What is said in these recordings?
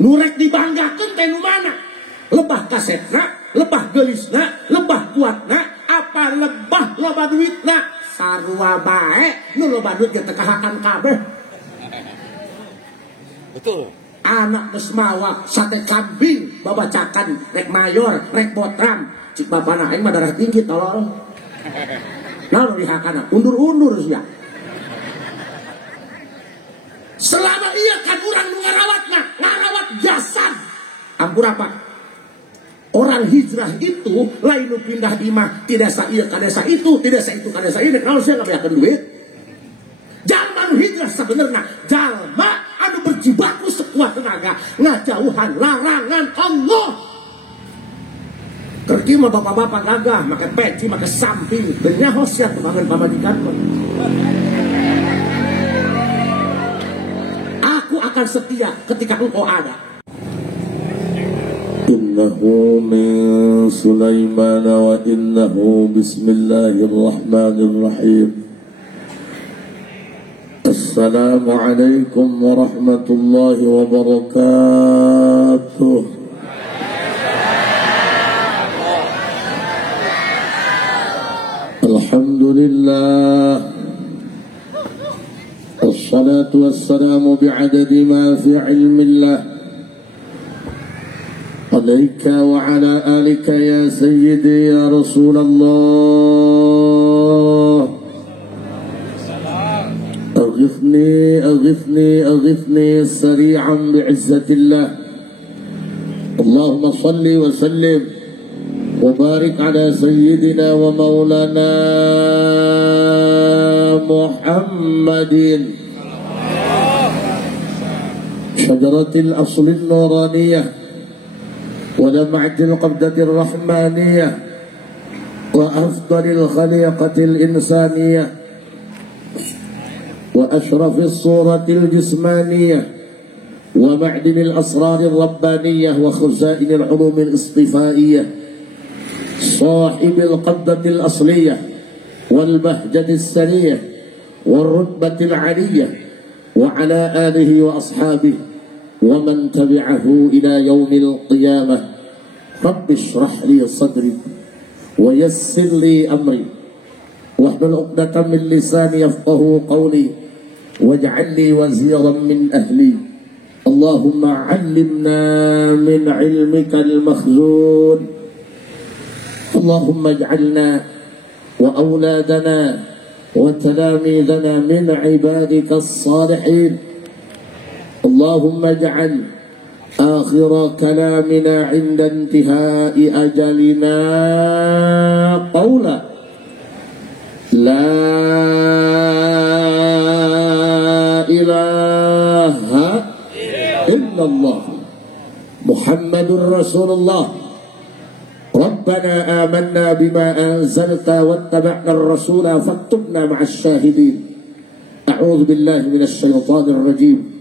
Nurek dibanggakeun teh nu mana? Lebah kasetna, lebah geulisna, lebah kuatna, apa lebah loba duitna? Sarua bae nu loba duit ge teu kahakan kabeh. Betul. Anak geus mawa sate kambing babacakan rek mayor, rek botram. Cik bapana aing mah darah tinggi tolol. Naon dihakana? Undur-undur sia. Selama ia kan urang nu ngarawatna, ngarawat jasad. Ampun apa? Orang hijrah itu lain nu pindah di mah ti desa ieu ka desa itu, ti desa itu ka desa ieu, naon sia ngabeakeun duit. Jalma nu hijrah sabenerna jalma anu berjibaku sekuat tenaga ngajauhan larangan Allah. Kerki mah bapak-bapak gagah make peci make samping dan nyahos ya temangan pamajikan. Aku akan setia ketika engkau ada. Innahu min Sulaiman wa innahu bismillahirrahmanirrahim. Assalamualaikum warahmatullahi wabarakatuh. Alhamdulillah. Wassalatu wassalamu bi'adadi ma fi ilmillah. Alaika wa ala alika ya sayyidi ya Rasulullah. أغثني سريعا بعزة الله. اللهم صل وسلم وبارك على سيدنا ومولانا محمد شجرة الأصل النورانية ولمعة القبضة الرحمانية وأفضل الخليقة الإنسانية وأشرف الصورة الجسمانية ومعدن الأسرار الربانية وخزائن العلوم الاصطفائية صاحب القبضة الأصلية والبهجة السنية والرتبة العلية وعلى آله وأصحابه ومن تبعه إلى يوم القيامة. رب اشرح لي صدري ويسر لي أمري واحلل عقدة من لساني يفقهوا قولي واجعل لي وزيرا من أهلي. اللهم علمنا من علمك المخزون. اللهم اجعلنا وأولادنا وتلاميذنا من عبادك الصالحين. اللهم اجعل آخر كلامنا عند انتهاء أجلنا قولا لا إله إلا الله محمد رسول الله. ربنا آمنا بما أنزلت واتبعنا الرسول فاكتبنا مع الشاهدين. أعوذ بالله من الشيطان الرجيم.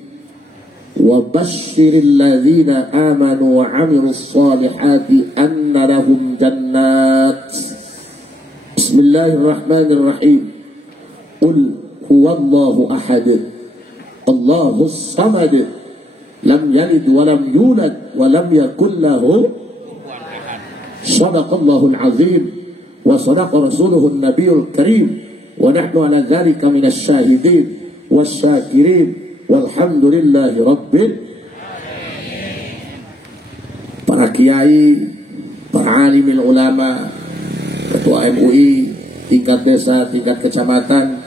وبشر الذين آمنوا وعملوا الصالحات أن لهم جنات. بسم الله الرحمن الرحيم. قل هو الله أحد الله الصمد لم يلد ولم يولد ولم يكن له. صدق الله العظيم وصدق رسوله النبي الكريم ونحن على ذلك من الشاهدين والشاكرين والحمد لله رب. Para kiai, para alimil ulama, ketua MUI, tingkat desa, tingkat kecamatan,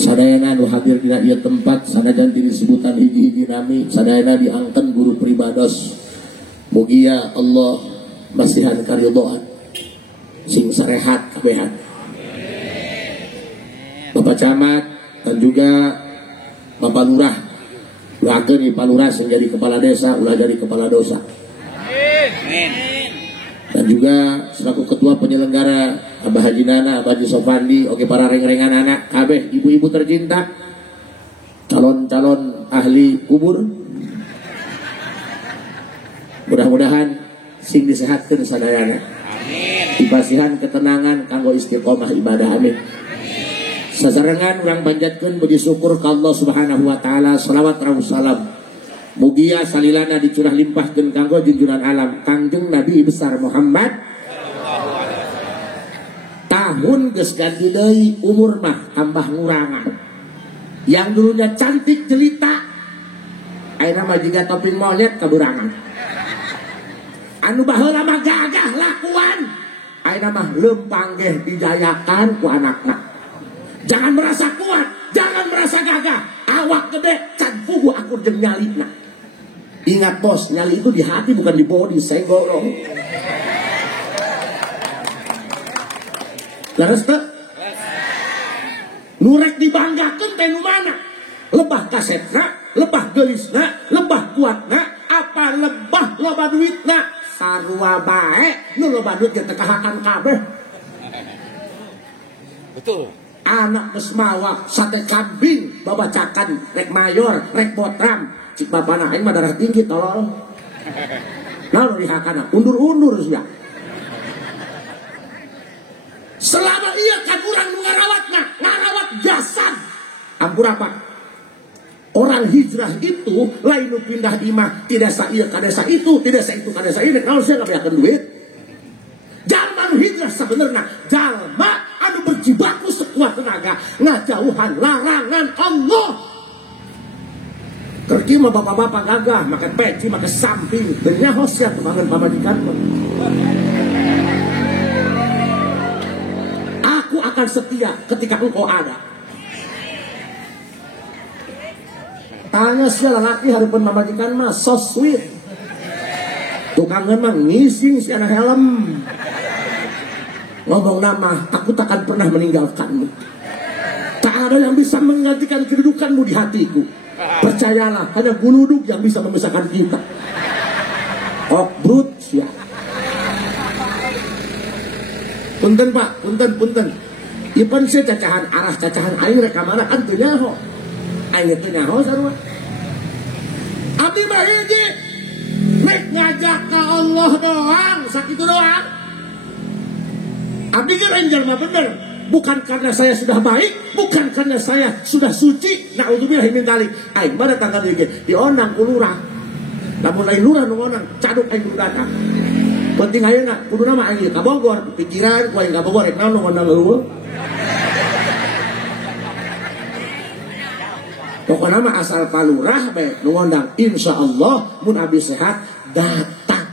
sadayana nu hadir dina ieu tempat, sanajan ti disebutan hiji-hiji nami, sadayana diangken guru pribados. Mugia Allah masihan karidhoan sing sarehat kabehan. Bapak Camat dan juga Bapak Lurah, doakeun Pak Lurah sing jadi kepala desa, ulah jadi kepala dosa. Amin. Dan juga selaku ketua penyelenggara Abah Haji Nana, Abah Haji Sofandi, oke para reng-rengan anak, kabeh ibu-ibu tercinta, calon-calon ahli kubur. Mudah-mudahan sing disehatkeun sadayana. Amin. Dipasihan ketenangan kanggo istiqomah ibadah. Amin. Sasarengan urang panjatkeun puji syukur ka Allah Subhanahu wa taala, shalawat dan salam Mugia salilana dicurah limpahkeun kanggo junjungan alam Kangjeng Nabi besar Muhammad. Tahun geus ganti deui, umur mah tambah ngurangan. Yang dulunya cantik jelita, ayeuna mah jiga toping monyet kaburangan. Anu baheula mah gagah lakuan, ayeuna mah leumpang ge dijayakan ku anakna. Jangan merasa kuat, jangan merasa gagah. Awak gede, can puguh akur jeung nyalina. Ingat bos, nyali itu di hati bukan di body, saya gorong. Laras teh? Nurek dibanggakeun teh nu mana? Lebah kasetna, lebah geulisna, lebah kuatna, apa lebah loba duitna? Sarua bae, nu loba duit ge teu kahakan kabeh. Betul. Anak geus mawa sate kambing babacakan rek mayor, rek botram. Cik bapana aing mah darah tinggi tolol. Naon dihakana? Undur-undur sia. Selama ia kan urang nu ngarawatna, ngarawat jasad. Ampura Pak. Orang hijrah itu lain nu pindah di imah ti desa ieu ka desa itu, ti desa itu ka desa ieu, naon sia ngabeakeun duit. Jalma nu hijrah sabenerna jalma anu berjibaku sekuat tenaga ngajauhan larangan Allah. Kerki mah bapak-bapak gagah, make peci, make samping, dan nyahos ya kebangun pamajikan. Aku akan setia ketika engkau ada. Tanya si lelaki hareupeun pamajikan mah so sweet. Tukangan mah ngising si anak helm. Ngomong nama, aku takkan pernah meninggalkanmu. Tak ada yang bisa menggantikan kedudukanmu di hatiku. Percayalah, hanya guluduk yang bisa memisahkan kita. Ok brut ya. Punten Pak, punten. Ipan saya cacahan arah cacahan aing rek ka mana kan teu nyaho. Aing teu nyaho sarua. Abdi mah hiji rek ngajak ka Allah doang, sakitu doang. Abdi ge lain jalma bener. Bukan karena saya sudah baik, bukan karena saya sudah suci. Naudzubillah min dzalik. Aing mah datang ka dieu dionang ku lurah. Lamun lain lurah nu ngonang, caduk aing kudu datang. Penting ayeuna kuduna mah aing ka Bogor, pikiran ku aing ka Bogor rek naon nu ngonang eueuh. Pokona mah asal palurah bae nu ngondang, insyaallah mun abdi sehat datang.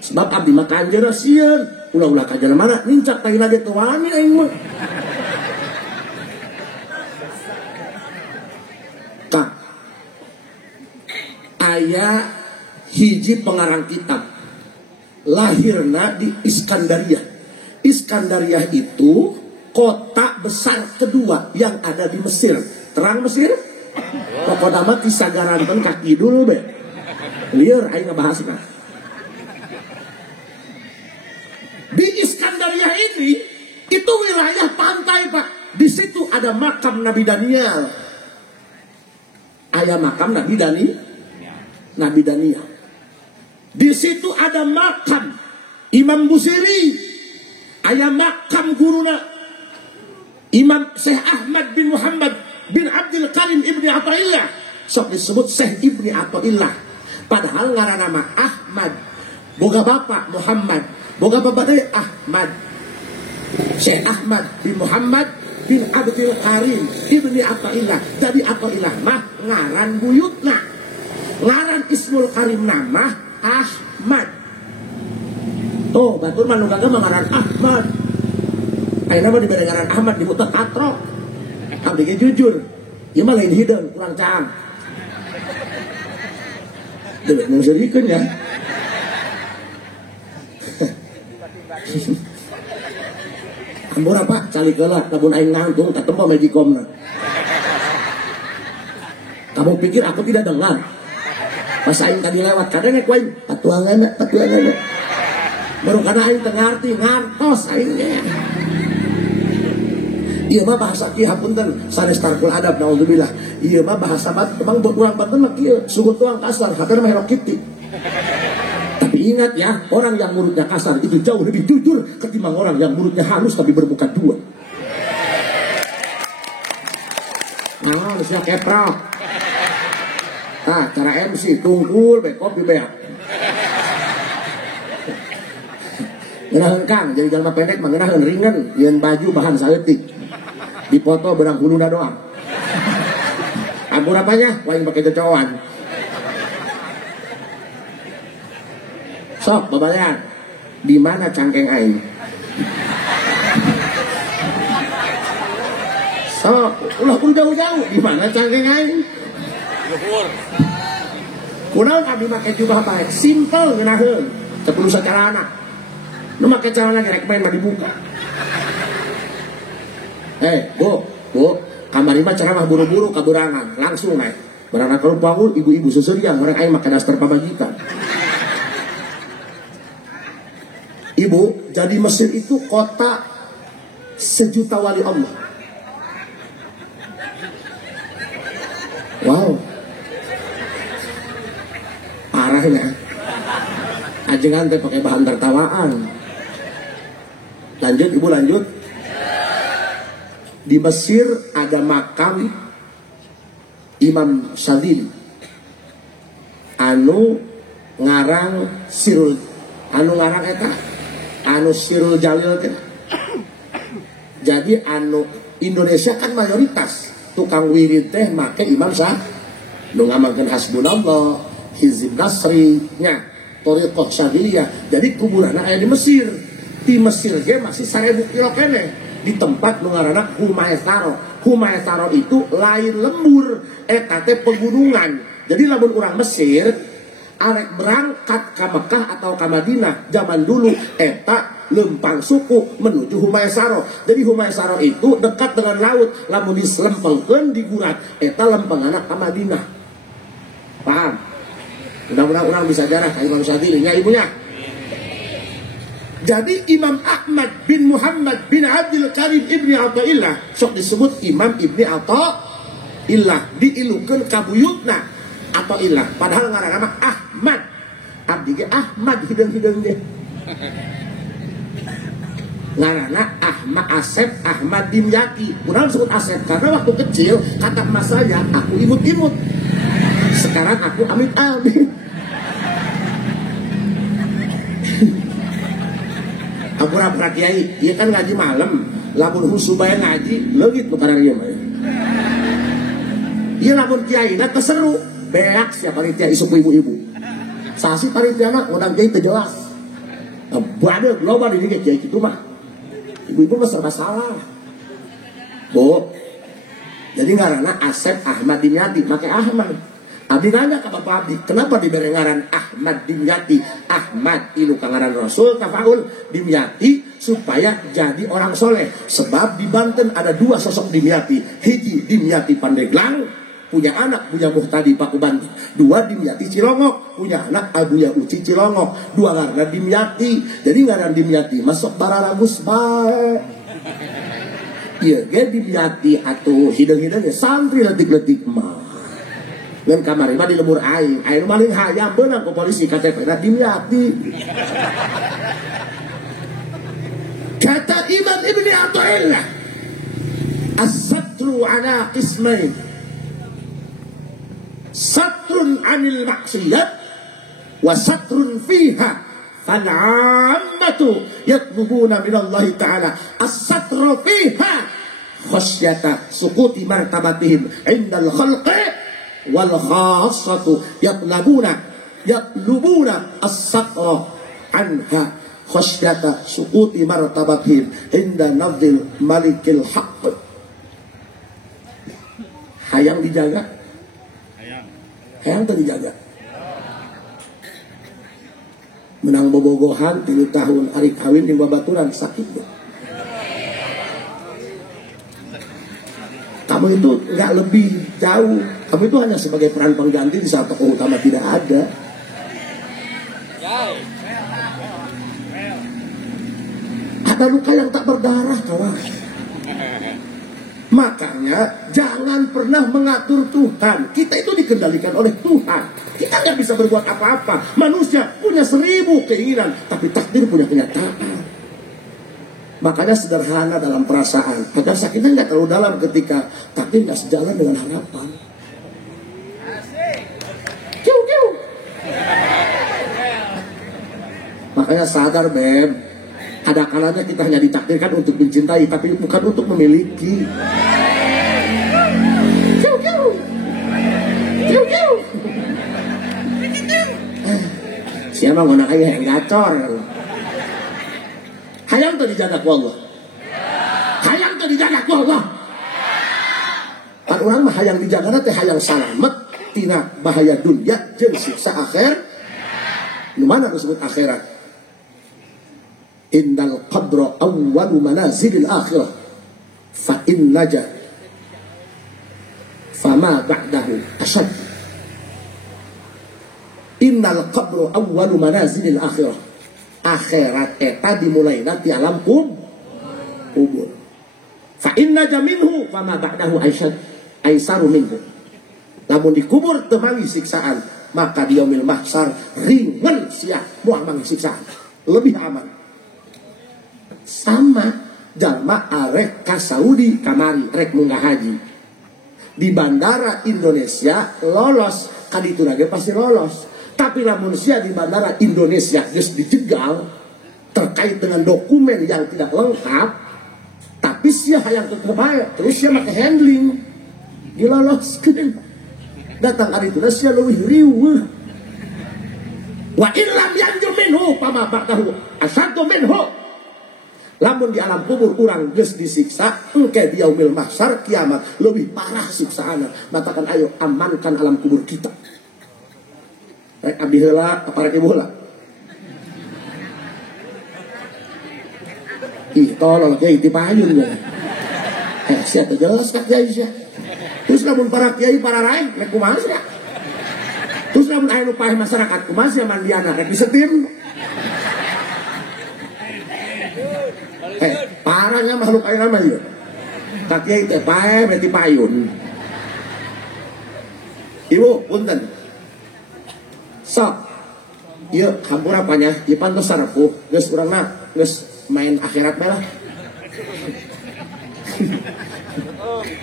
Sebab abdi mah kanjeur sieun. Ulah-ulah kajian mana nincak tadi lagi tuani aing mah. Kak, aya hiji pengarang kitab lahirna di Iskandariah. Iskandariah itu kota besar kedua yang ada di Mesir. Terang Mesir? Pokoknya mah kisagaranten ka kidul be. Lieur aing ngabahasna. Di Iskandariah ini itu wilayah pantai Pak. Di situ ada makam Nabi Daniel. Aya makam Nabi Daniel. Di situ ada makam Imam Busiri. Aya makam guruna Imam Syekh Ahmad bin Muhammad bin Abdul Karim Ibni Athaillah. Sok disebut Syekh Ibni Athaillah. Padahal ngaranna nama Ahmad. Boga bapak Muhammad. Boga bapak dari Ahmad. Syekh Ahmad bin Muhammad bin Abdul Karim Ibni Athaillah. Jadi Athaillah mah ngaran buyutna. Ngaran Ismul Karim nama Ahmad. Oh, batur mah nu gagah ngaran Ahmad. Ayeuna mah dibere ngaran Ahmad di buta katrok. Abdi ge jujur. Ieu mah lain hideung, kurang caang. Deuk nu serikeun ya. Ampura Pak, cali geulak lamun aing nangtung katempo Magicomna. Kamu pikir aku tidak dengar? Pas aing tadi lewat kadang ku aing patuanganna. Baru karena aing teu ngarti ngantos aingnya. Ieu mah bahasa kieu hapunten sanes tarkul adab naudzubillah. Ieu mah bahasa bat emang urang Banten mah kieu sugut tuang kasar, hater mah herok kitu. Tapi ingat ya, orang yang mulutnya kasar itu jauh lebih jujur ketimbang orang yang mulutnya halus tapi bermuka dua. Sia keprok. Nah, cara MC tungkul bekop di beak. Ngenaheun Kang, jadi jalma pendek mah ngenaheun ringan, yeun baju bahan saeutik. Dipoto benang huluna doang. Ampun apanya? Waing pakai cocokan. Sok babalean. Di mana cangkeng aing? Sok, ulah pun jauh-jauh. Di mana cangkeng aing? Kunaon abdi make jubah bae? Simple ngeunaheun. Teu perlu sacarana. Nu make carana gerek main mah dibuka. Bu, kamari mah ceramah buru-buru kaburangan, langsung naik. Barang kalau bangun ibu-ibu susuriang, orang aing make daster pabagitan. Ibu, jadi Mesir itu kota sejuta wali Allah. Wow. Parahnya. Ajengan teh pakai bahan tertawaan. Lanjut Ibu, lanjut. Di Mesir ada makam Imam Syadili. Anu ngarang Sirul, anu ngarang eta anu Sirul Jalil teh. Jadi anu Indonesia kan mayoritas tukang wirid teh make Imam Syadili. Nu ngamalkeun hasbunallah, hizib nasri nya, thariqah syadiliyah. Jadi kuburanna aya di Mesir. Di Mesir ge masih 1000 kilo kene. Di tempat nu ngaranna Humaysaro. Humaysaro itu lain lembur, eta teh pegunungan. Jadi lamun urang Mesir arek berangkat ke Mekah atau ke Madinah zaman dulu eta lempang suku menuju Humaysaro. Jadi Humaysaro itu dekat dengan laut, lamun diselempengkeun di gurat eta lempenganna ke Madinah. Paham? Mudah-mudahan orang bisa jarah ka Imam Syadili nya ibunya. Jadi Imam Ahmad bin Muhammad bin Abdul Karim Ibni Athaillah sok disebut Imam Ibni Athaillah, diilukeun kabuyutna Athaillah, padahal ngaranna nama Ahmad. Abdi ge Ahmad hideung-hideung ge. Ngaranna Ahmad Asep Ahmad Dimyati. Kunaon disebut Asep? Karena waktu kecil kata emas saya aku imut-imut. Sekarang aku amit-amit. Apura-pura kiai, dia kan ngaji malam, lamun husu bae ngaji, leungit nu karang ieu mah. Ieu lamun kiai na keseru, beak sia panitia isuk ibu-ibu. Sasi panitia mah udang kiai teu jelas. Badeuk loba di dieu kiai kitu mah. Ibu-ibu mah serba salah. Bu. Jadi ngaranna Asep Ahmad Dimyati, make Ahmad. Abdi nanya ke Bapak Abdi, kenapa diberi ngaran Ahmad Dimyati? Ahmad ilu kangaran Rasul tafaul, Dimyati supaya jadi orang soleh. Sebab di Banten ada dua sosok Dimyati. Hiji Dimyati Pandeglang, punya anak Buya Muhtadi Pakuban. Dua Dimyati Cilongok, punya anak Abuya Uci Cilongok. Dua ngaran Dimyati. Jadi ngaran Dimyati masuk bararagus bae. Iya, ge Dimyati atuh hideung-hideung santri letik-letik mah. Ngan kamari mah di lembur aing maling hayam beunang ku polisi KTP-na Dimyati. Kata Imam Ibni Athaillah, as-satru ala qismain. Satrun anil maksiyat wa satrun fiha. Fal-ammatu yatlubuna minallahi ta'ala as-satru fiha khasyata suquti martabatihim indal khalqi wal khassatu yatlubuna as-satra anha khasyata suquti martabatihim inda nafdil malikil haqq. Hayang dijaga, hayang teu dijaga. Menang bobogohan 3 tahun hari kawin di babaturan sakit. Kamu itu nggak lebih jauh. Kamu itu hanya sebagai peran pengganti di saat tokoh utama tidak ada. Ada luka yang tak berdarah, kawan. Makanya jangan pernah mengatur Tuhan. Kita itu dikendalikan oleh Tuhan. Kita nggak bisa berbuat apa-apa. Manusia punya 1000 keinginan, tapi takdir punya kenyataan. Makanya sederhana dalam perasaan, agar sakitnya nggak terlalu dalam ketika takdir nggak sejalan dengan harapan. Makanya sadar Beb, ada kalanya kita hanya ditakdirkan untuk mencintai, tapi bukan untuk memiliki. Siapa ngona kaya yang gacor. Hayang tuh dijaga ku Allah. Hayang tuh dijaga ku Allah. Kan orang mah hayang dijaga teh hayang salamet tina bahaya dunia jeung siksa akhir. Nu mana disebut akhirat? Innal qabra awwalu manazilil akhirah. Fa in naja fama ba'dahu asyad. Innal qabru awwalu manazilil akhirah. Akhirat eta dimulai nanti alam kubur. Fa inna jaminhu fama ba'dahu aisaru minhu. Lamun dikubur teu mangi siksaan, maka di yaumil mahsyar ringan sia moal mangi siksaan. Lebih aman. Sama jalma arek ka Saudi kamari rek munggah haji. Di bandara Indonesia lolos, kan itu lagi pasti lolos. Tapi lamun sia di bandara Indonesia geus dijegal terkait dengan dokumen yang tidak lengkap, tapi sia hayang teu bae, terus sia make handling diloloskeun. Datang hari itu sia leuwih riweuh. Wa illam yanju minhu fama ba'dahu asyaddu minhu. Lamun di alam kubur urang geus disiksa, engke di yaumil mahsyar kiamat lebih parah siksaana. Matakan ayo amankan alam kubur kita. Rek abdi heula apa rek ibu heula? Ih tolol kiai ti payun we. Sia teh jelas ka kiai sia. Terus lamun para kiai para rai rek kumaha sia? Terus lamun aya nu paeh masyarakat kumaha sia mandiana rek disetim. Parahnya makhluk air nama ieu. Ka kiai teh paeh berarti payun. Ibu punten. Sok, iya hampura apanya, iya pantos sarapku, geus urangna, geus main akhirat lah.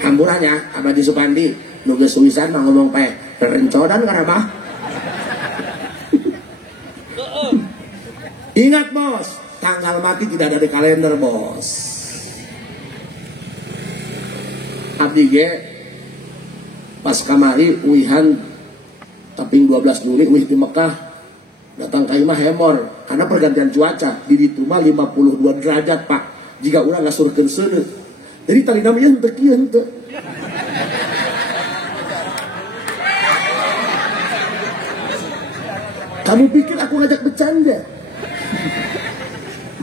Hamburanya, Abadi Supandi, nu geus suwisan mah ngomong pae, rencodan karabah. Ingat bos, tanggal mati tidak ada di kalender bos. Abdi ge pas kamari uihan tapi 12 Juli wih di Mekah datang ke imah hemor karena pergantian cuaca di ditu mah 52 derajat pak jika urang ngasurkeun seuneu jadi tadi namanya henteu kieu henteu kamu pikir aku ngajak bercanda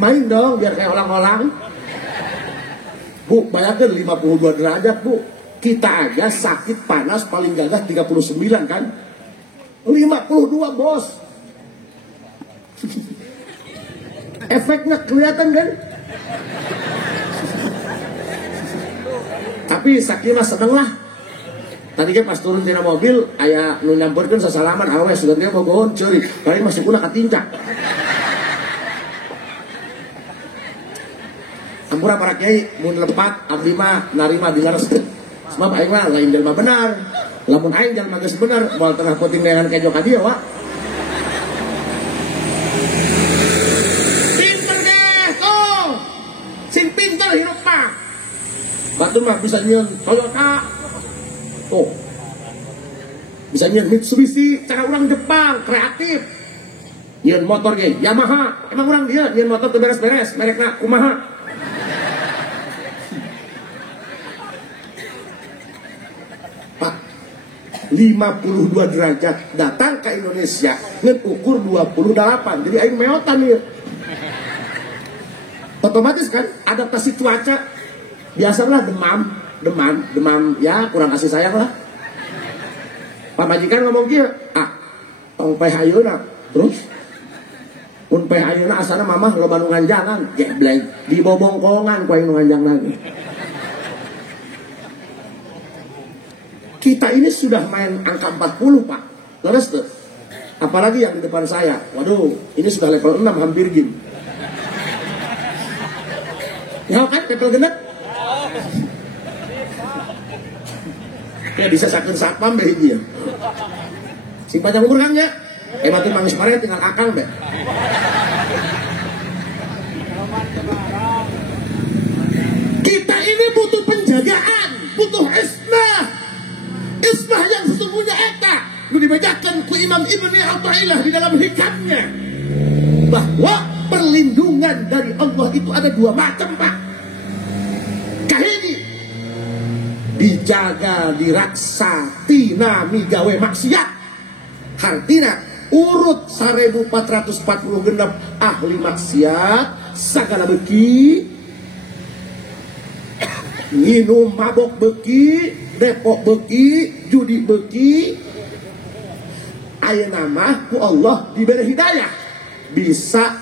main dong biar kayak orang-orang bu bayangkan 52 derajat bu kita aja sakit panas paling gagah 39 kan 52 bos. Efeknya kelihatan kan? Tapi sakina seneng lah. Tadi kan pas turun tina mobil aya nu nyamperkeun sasalaman awe sudah mau gohon ceuri. Kali masih kuna katincak. Ampura para kiai mun lepat abdi mah narima dilareskeun. Sebab aing mah lain jelema benar. Lamun aing jalma geus bener moal tengah puting dengan kejo ka dieu wa. Pinter deh tuh. Sing pinter hirup mah. Batu mah bisa nyieun Toyota. Tuh. Bisa nyieun Mitsubishi, cara urang Jepang, kreatif. Nyieun motor ge Yamaha. Emang urang dieu nyieun motor teu beres-beres, merekna kumaha? 52 derajat datang ke Indonesia ngan ukur 28 jadi aing meotan ieu otomatis kan adaptasi cuaca biasalah demam ya kurang kasih sayang lah pamajikan ngomong kieu tong peh ayeuna terus mun peh ayeuna asana mamah loba nu nganjangan geblek di bobongkongan ku aing nu nganjang lagi. Kita ini sudah main angka 40 pak. Leres tuh. Apalagi yang di depan saya. Waduh, ini sudah level 6 hampir game. Ya kan, level genep. Ya bisa sakit satpam deh dia. Sing panjang umur kan ya. Batu mangis kemarin tinggal akang deh. Kita ini butuh penjagaan, butuh isnah. Isnah yang sesungguhnya eta nu dibedakan ku Imam Ibnu Athaillah di dalam hikamnya, bahwa perlindungan dari Allah itu ada dua macam, Pak. Kahiji dijaga, diraksa tina migawe maksiat. Hartina urut 1440 genep ahli maksiat sagala beki, minum mabok beki, depok beki, judi beki. Aya nama ku Allah diberi hidayah, bisa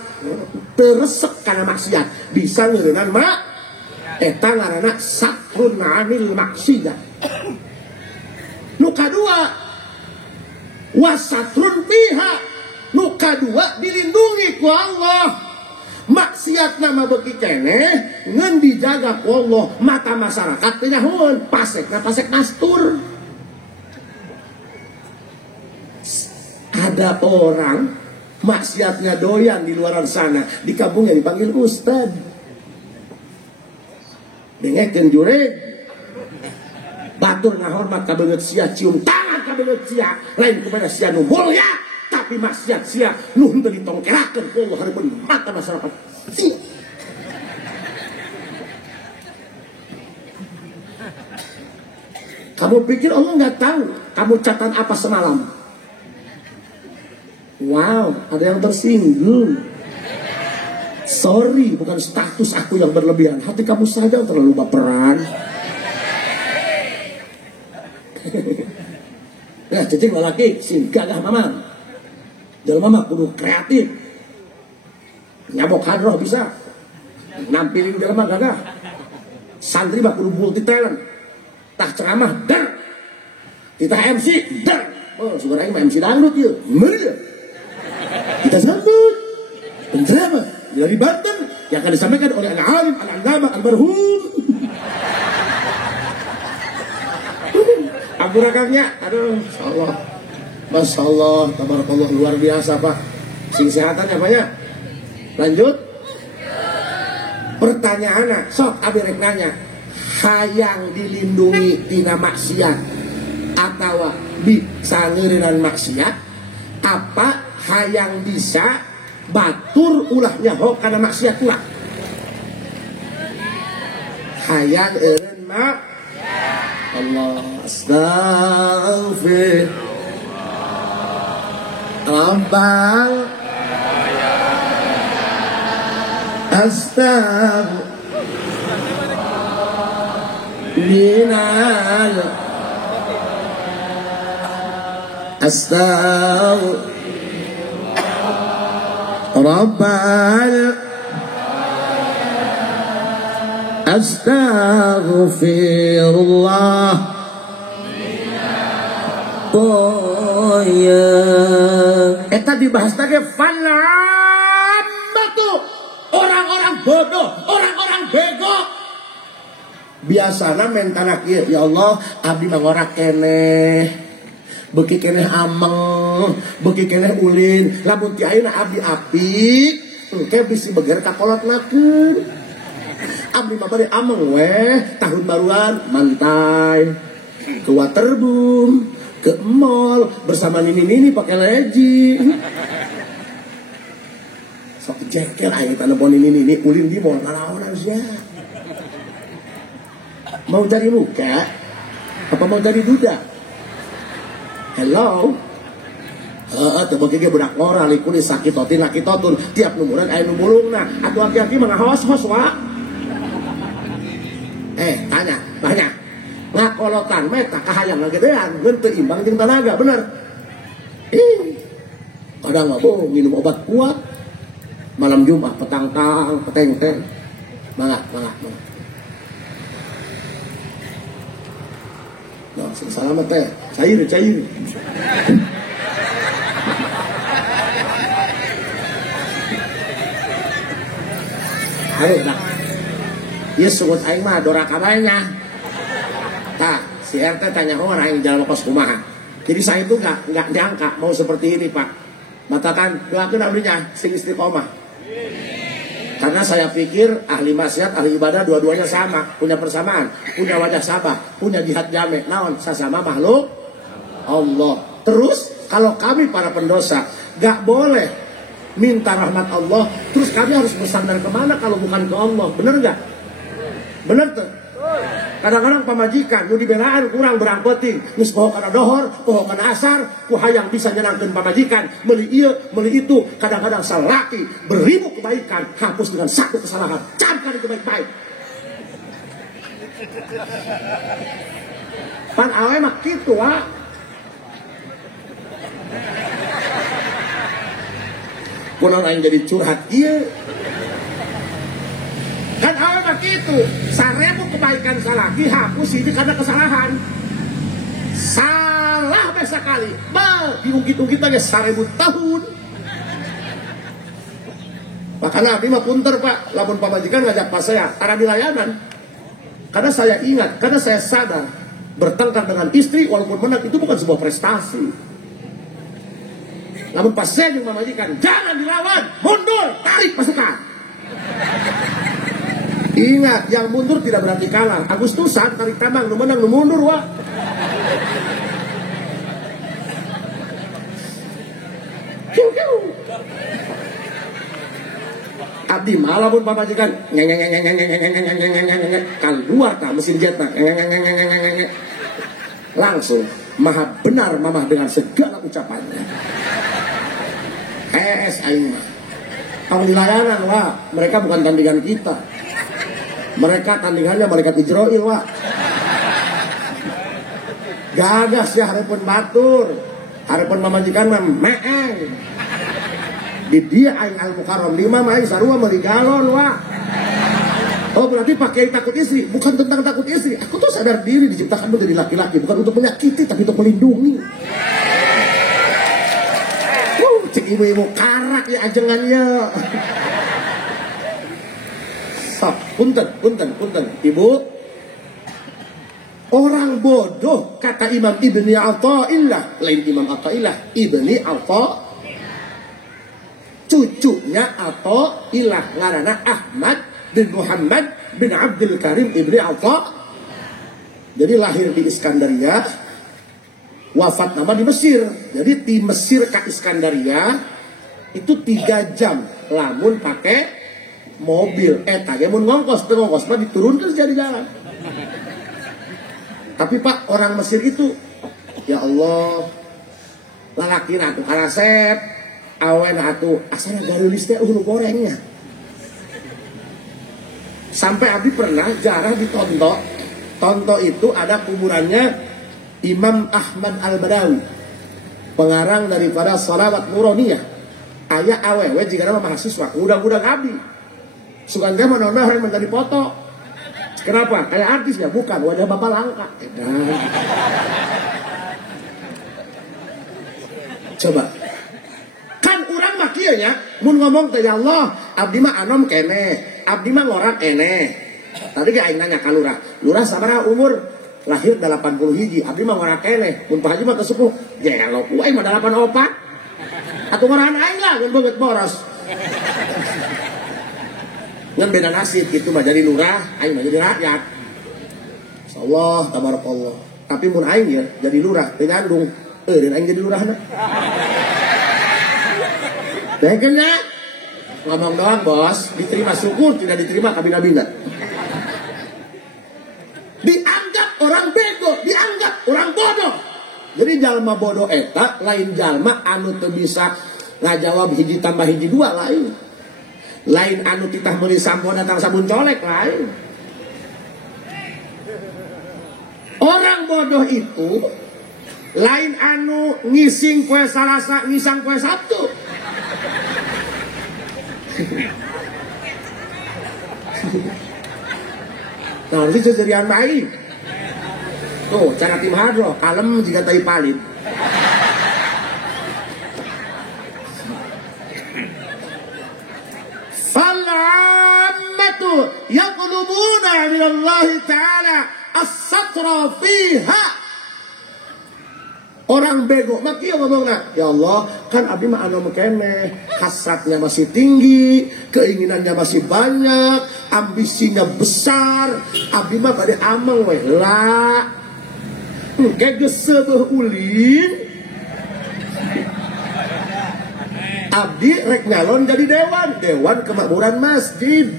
teresep karena maksiat, bisa ngeureunnan mak eta ngaranna satrun anil maksiat. Nu kadua wasatrun biha, nu kadua dilindungi ku Allah. Maksiat nama beki keneh ngan dijaga ku Allah, mata masyarakat teh nyahoeun pasekna pasek mastur. Ada orang maksiatnya doyan di luar sana, di kampungnya dipanggil ustad. Dengekeun jureg. Batur ngahormat ka beungeut sia, cium tangan ka beungeut sia, lain kepada sia nu mulia, tapi maksiat sia nu henteu ditongkerakeun ku Allah hareupeun mata masyarakat sia. Kamu pikir Allah nggak tahu kamu catatan apa semalam? Wow, ada yang tersinggung. Sorry, bukan status aku yang berlebihan. Hati kamu saja yang terlalu baperan. Ya, cicing lalaki, sing gagah mama. Jalan mama kudu kreatif. Nyabok hadroh bisa. Nampilin jalan mama gagah. Santri mah kudu multi talent. Tah ceramah, dar. Kita MC, dar. Oh, sebenarnya mah MC dangdut ya. Mana? Kita sambut penceramah dari Banten yang akan disampaikan oleh al-alim al-allama al-marhum Abu Rakamnya. Aduh, Masya Allah, tabarakallah, luar biasa Pak. Sing sehatannya banyak. Lanjut. Pertanyaannya, sok abi rek nanya, hayang dilindungi tina maksiat atawa bisa ngeureunnan maksiat, apa hayang bisa batur ulah nyaho kana maksiat ulah? Hayang eureun mak Allah astaghfir Rabbal astaghfir minal astaghfir Rabbal astaghfirullah. Oh ya, eta dibahas lagi falamatu, orang-orang bodoh, orang-orang bego. Biasana mentana kieu, ya Allah, abdi mah ngora keneh. Beki keneh ameng, beki keneh ulin, lamun ti ayeuna abdi apik, engke bisi beger kakolotnakeun. Abdi mah bari ameng weh, tahun baruan mantai, ke waterboom, ke mall bersama nini-nini pakai leji. Sok jekel aya tanepon nini-nini ulin di mall nanaonan sia. Mau cari muka apa mau cari duda? Hello. Teu beuki ge budak ngora likuli sakitotin lakitotun tiap numureun aya nu mulungna. Atuh aki-aki mah ngahos-hos wa. Tanya. Ngakolotan meta kahayang ngagedean ngeun teu imbang jeung tanaga, bener. Kadang mah minum obat kuat. Malam Jumat petang-tang, peteng-teng. Mangga. Nah, salamat teh. Cair. Ayo dah. Ieu sungut aing mah dora kabanya. Tah, si RT tanya orang aing jalan kos kumaha. Jadi saya itu enggak nyangka mau seperti ini, Pak. Matakan doakeun abdinya sing istiqomah. Karena saya pikir ahli maksiat, ahli ibadah dua-duanya sama, punya persamaan, punya wajah sabah, punya jihad jame, naon sesama makhluk Allah. Terus kalau kami para pendosa gak boleh minta rahmat Allah, terus kami harus bersandar kemana kalau bukan ke Allah? Bener gak? Bener tuh. Kadang-kadang pamajikan nu dibelaan kurang berang penting, geus poho kana dohor, poho kana asar, ku hayang bisa nyenangkeun pamajikan, meuli ieu, meuli itu. Kadang-kadang salaki beribu kebaikan hapus dengan satu kesalahan. Camkan itu baik-baik. Pan awe mah kitu wa. Kunaon aing jadi curhat ieu. Kan awal mah gitu, 1000 kebaikan salaki hapus ini karena kesalahan. Salah biasa kali, diungkit-ungkit aja 1000 tahun. Makanya abdi mah punter pak, lamun pamajikan ngajak pas saya, karena di layanan. Karena saya ingat, karena saya sadar, bertengkar dengan istri walaupun menang itu bukan sebuah prestasi. Namun pas saya yang pamajikan, jangan dilawan, mundur, tarik pasukan. Ingat, yang mundur tidak berarti kalah. Agustusan, tarik tambang, nu menang, nu mundur, wah. Kiu-kiu. Abdi malah pun pamajikan, keluar tak mesin jet tak, langsung maha benar mamah dengan segala ucapannya. Aing mah. Kalau di layanan, wah, mereka bukan tandingan kita. Mereka tandingannya malaikat Ijroil, wak. Gagas ya harapun batur, harapun mamajikan mah meeng. Di dia aing al-mukarram 5 mah aing sarua meuli galon, wak. Oh berarti pakai takut istri, bukan tentang takut istri. Aku tuh sadar diri diciptakan menjadi laki-laki, bukan untuk menyakiti tapi untuk melindungi. Cek ibu-ibu karak ya ajengannya. Punten, ibu. Orang bodoh kata Imam Ibni Athaillah, lain Imam Athaillah, Ibni Athaillah, cucunya Athaillah, ngaranna Ahmad bin Muhammad bin Abdul Karim Ibni Athaillah. Jadi lahir di Iskandaria, wafat nama di Mesir. Jadi di Mesir ke Iskandaria itu 3 jam, lamun pakai mobil, tadi mau ngongkos mah diturunkan jadi jalan. Tapi pak orang Mesir itu, ya Allah, lalaki ratu karasep, awen ratu, asalnya garulis teh gorengnya. Sampai abdi pernah jarah di Tonto. Tonto itu ada kuburannya Imam Ahmad Al-Badawi, pengarang daripada Shalawat Nuroniyah. Ayah awewe jika nama mahasiswa, udah abdi. Sugan dia menonton menjadi foto. Kenapa? Kayak artis ya? Bukan, wajah bapak langka. Coba. Kan orang mah kieu nya, mun ngomong teh ya Allah, abdi mah anom kene, abdi mah ngorak ene. Tadi ge aing nanya ka lurah. Lurah sabaraha umur? Lahir 80 hiji, abdi mah ngorak kene. Mun Pak Haji mah kesepuh, jelok aing mah 84. Atuh ngoran aing lah mun beungeut boros. Ngan beda nasib itu mah jadi lurah, aing mah jadi rakyat. Insyaallah tabarakallah. Tapi mun aing ya jadi lurah teh ngandung, dan aing jadi lurahna. Dengkelnya ngomong doang bos, diterima syukur, tidak diterima kabina-bina. Dianggap orang bego, dianggap orang bodoh. Jadi jalma bodoh eta lain jalma anu teu bisa ngajawab hiji tambah hiji 2 lain. Lain anu titah meuli sampo datang sabun colek lain. Orang bodoh itu lain anu ngising poe Salasa, ngisang poe Sabtu. Nah, ini jejerian baik. Tuh, cara tim hadroh, kalem jika tai palit. Fal'ammatu yaqlubuna minallahi ta'ala as-satra fiha. Orang bego mah kieu ngomongna, ya Allah, kan abdi mah anu keneh, hasratnya masih tinggi, keinginannya masih banyak, ambisinya besar, abdi mah bade ameng we lah. Geus seubeuh ulin. Abdi rek nyalon jadi dewan kemakmuran masjid.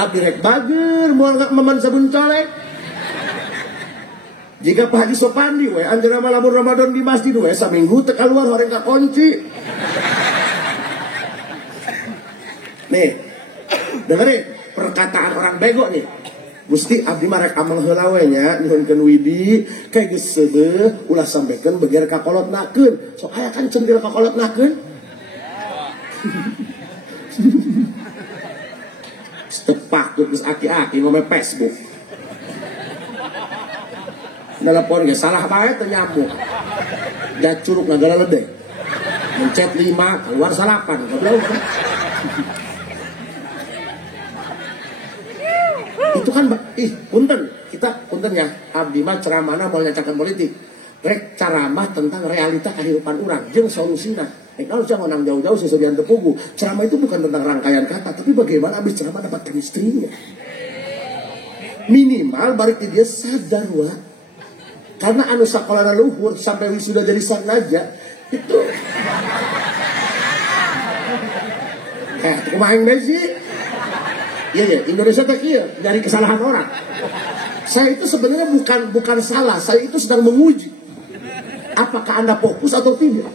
Abdi rek bager moal meman sabun colek. Jika Pak Haji Sopandi we anjeunna lamun Ramadan di masjid we saminggu teu kaluar horeng ka kunci. Nih, dengerin perkataan orang bego nih. Gusti abdi mah rek ameng heula we nya nyuhunkeun widi kayak geus seubeuh ulah sampaikeun beger ka kolotnakeun. Sok aya kan centil ka kolotnakeun. Tepak geus aki-aki ngome Facebook. Telepon ge salah bae teu nyambung. Da curug nagara lede. Mencet 5 keluar 8 goblok. Itu kan punten ya abdi mah ceramahna moal nyacakeun politik. Rek ceramah tentang realita kehidupan urang jeung solusina. Rek naon sia ngonang jauh-jauh sesudian tepugu. Ceramah itu bukan tentang rangkaian kata, tapi bagaimana abdi ceramah dapat chemistry-nya. Minimal balik dia sadar wa. Karena anu sakolana luhur sampai wisuda jadi sarnaja itu kumaha besi. Iya Indonesia teh kieu dari kesalahan orang. Saya itu sebenarnya bukan salah, saya itu sedang menguji apakah Anda fokus atau tidak.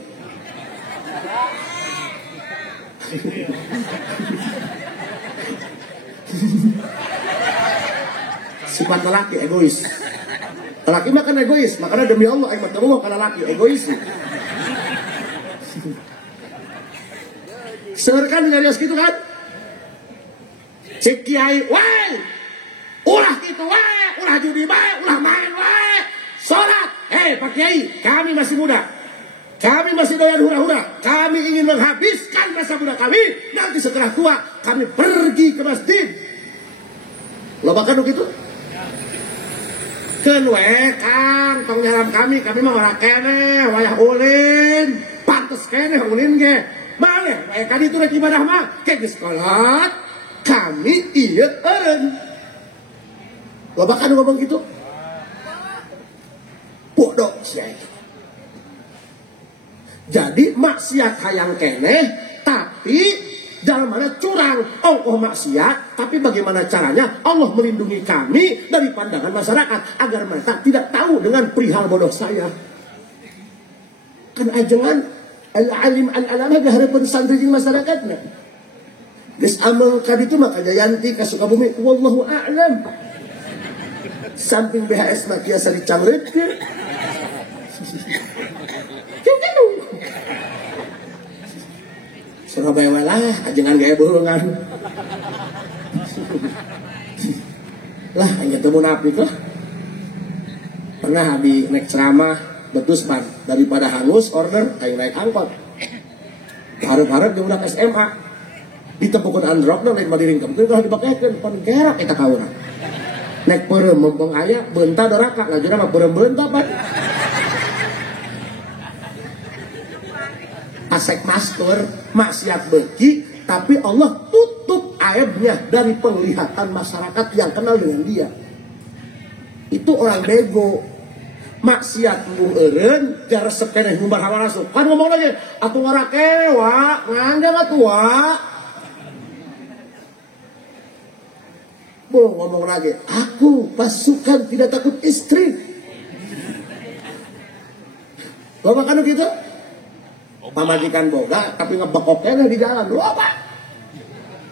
Sifat lelaki egois. Lelaki mah kan egois, makanya demi Allah aing mah teu mau kana laki egois. Seueur kan ngarios kitu kan? Cik kiai, wae. Ulah kitu wae, ulah judi bae, ulah main wae. Salat. Pak Kiai, kami masih muda. Kami masih doyan hura-hura. Kami ingin menghabiskan masa muda kami. Nanti setelah tua, kami pergi ke masjid. Loba kan gitu? Keun we Kang, tong nyaram kami mah ora keneh, wayah ulin. Pantes keneh ulin ge. Mane we ka ditu rek ibadah mah, ke geus kolot. Kami ieu eureun. Loba kan ngomong gitu? Bodoh sia itu. Jadi maksiat hayang keneh, tapi dalam mana curang, maksiat, tapi bagaimana caranya Allah melindungi kami dari pandangan masyarakat agar mereka tidak tahu dengan perihal bodoh saya. Kan ajangan al-alim al-alama diharapkan santri jeung masyarakatna. Geus amel ka ditu maka Jayanti ka Sukabumi wallahu a'lam. Samping BHS mah kiasa dicangreutkeun. Surabaya lah, ajengan gaya bohongan. Lah, hanya temu napi kok. Pernah di naik ceramah, betus pan daripada hangus order, ayo naik angkot. Harap-harap dia udah ke SMA. Ditepukun androk, naik madiring kemudian kalau dipakekan, pan gerak kita kawan. Naik perem, mumpung ayah, bentah doraka, ngajuna mah perem bentah pan. Asek masker, maksiat beki, tapi Allah tutup aibnya dari penglihatan masyarakat yang kenal dengan dia. Itu orang bego. Maksiat mung eureun, jaresep keneh ngumbar hawa nafsu. Kan ngomong lagi, atuh ngara kewa, ngandang atuh wa. Belum ngomong lagi, aku pasukan tidak takut istri. Bapak kan gitu? Pamajikan boga tapi ngebekoknya di jalan lu apa?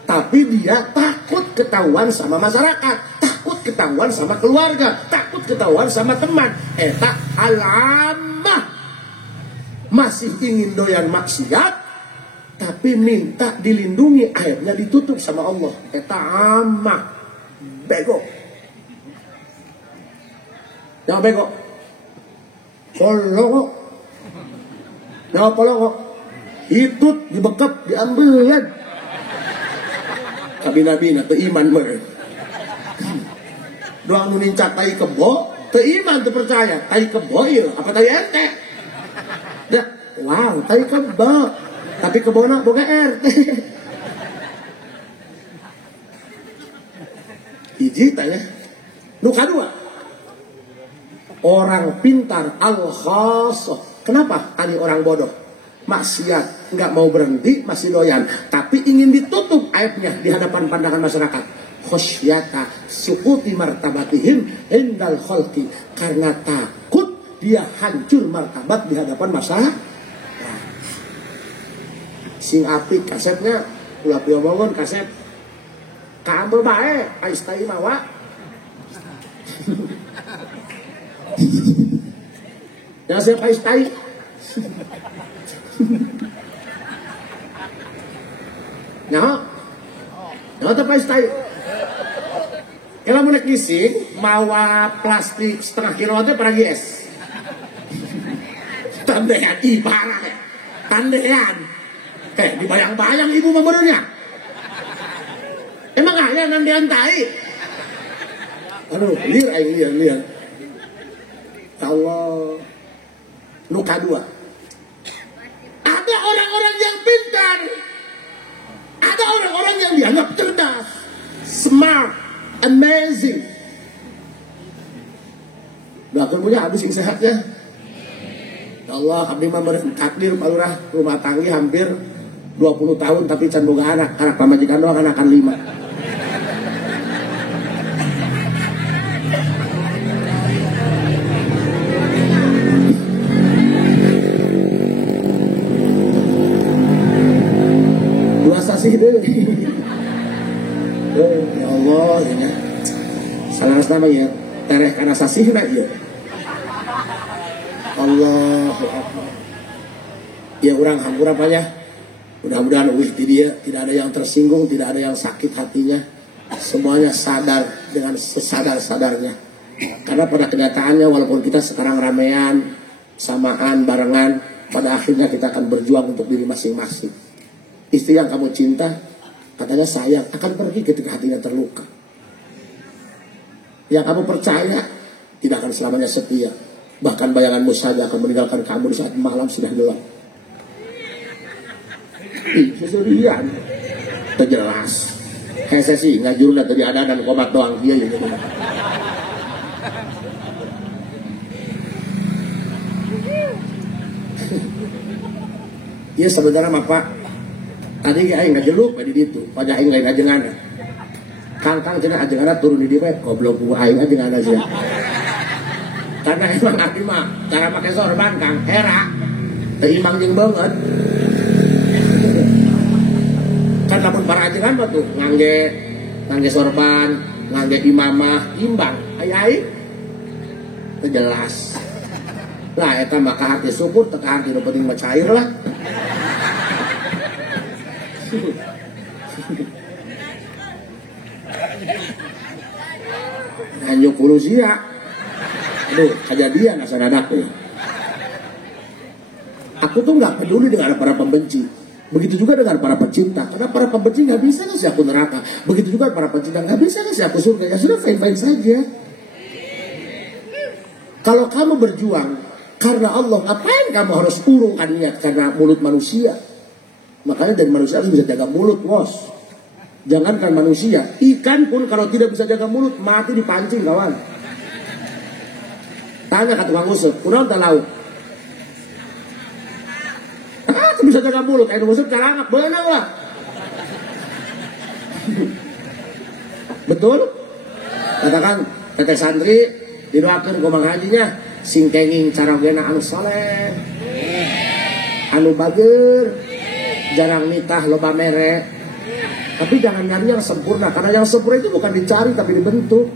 Tapi dia takut ketahuan sama masyarakat, takut ketahuan sama keluarga, takut ketahuan sama teman. Eta alamah masih ingin doyan maksiat tapi minta dilindungi, akhirnya ditutup sama Allah. Eta amah bego. Jangan bego. Kolong. Nah, kalau hitut dibekap diambil kan. Nabi-nabi na iman mer. Doang nunin catai kebo, Teu iman teu percaya, tai kebo ieu, apa tai ente? Ya, wow, tai kebo. Tapi kebona boga RT. Hiji tanya. Nu kadua. Orang pintar al-khassah. Kenapa tadi orang bodoh? Maksiat, nggak mau berhenti, masih doyan. Tapi ingin ditutup aibnya di hadapan pandangan masyarakat. Khosyata suquti martabatihim indal khalqi. Karena takut dia hancur martabat di hadapan masyarakat. Sing apik kasetnya, ulah piomongkeun kaset. Kaambel bae, ais tai mawa. Ya siapa ais tai? Nah, tapi ais tai. Kalau mau naik gising, mawa plastik setengah kilo itu pergi es. Tandean, ibarat ya. Tandean. Dibayang-bayang ibu membenernya. Emang ayah nandian tai? Aduh, liar. Kalau luka dua. Ada orang-orang yang pintar. Ada orang-orang yang dianggap cerdas. Smart. Amazing. Bahkan punya habis yang sehat ya. Ya Allah, abdi mah takdir Pak Lurah rumah tangga hampir 20 tahun tapi can boga anak pamajikan doang anakan 5. Dua sasih deh. Ya Allah ya. Salah nama ya. Tereh karena sasih na ya. Allahu Akbar. Ya orang hampura apa ya. Mudah-mudahan di dia tidak ada yang tersinggung, tidak ada yang sakit hatinya. Semuanya sadar dengan sesadar-sadarnya. Karena pada kenyataannya walaupun kita sekarang ramean, samaan, barengan, pada akhirnya kita akan berjuang untuk diri masing-masing. Istri yang kamu cinta, katanya sayang, akan pergi ketika hatinya terluka. Yang kamu percaya, tidak akan selamanya setia. Bahkan bayanganmu saja akan meninggalkan kamu di saat malam sudah gelap. Seserian terjelas hese sih ngajurna tadi ada dan komat doang dia gitu. Iya sebenarnya mah Pak tadi aing ngajeluk di ditu pada aing lain ajengan kang cenah ajengan turun di dieu goblok ku aing ajengan aja karena emang abdi mah cara make sorban Kang hera teu imang jeung beungeut. Kan lamun para ajengan mah tuh ngangge sorban, ngangge imamah, imbang, ai jelas. Lah eta mah ka hati syukur teu ka hati nu penting mah cair lah. Hanyuk sia. Aduh, kejadian asa dadakku. Aku tuh nggak peduli dengan para pembenci. Begitu juga dengan para pecinta. Karena para pembenci nggak bisa ngasih aku neraka. Begitu juga para pecinta nggak bisa ngasih aku surga. Ya sudah fine-fine saja. Kalau kamu berjuang karena Allah, ngapain kamu harus urungkan niat karena mulut manusia? Makanya dari manusia harus bisa jaga mulut, bos. Jangankan manusia, ikan pun kalau tidak bisa jaga mulut mati dipancing kawan. Tanya ke tukang usut, kunaon teh lauk? Bisa jaga mulut, kayak musuh carangak, benar lah. Betul? Katakan teteh santri didoakeun ku mang hajinya sing kenging caragena anu saleh, anu bageur, jarang nikah loba mere. Tapi jangan nyari yang sempurna, karena yang sempurna itu bukan dicari tapi dibentuk.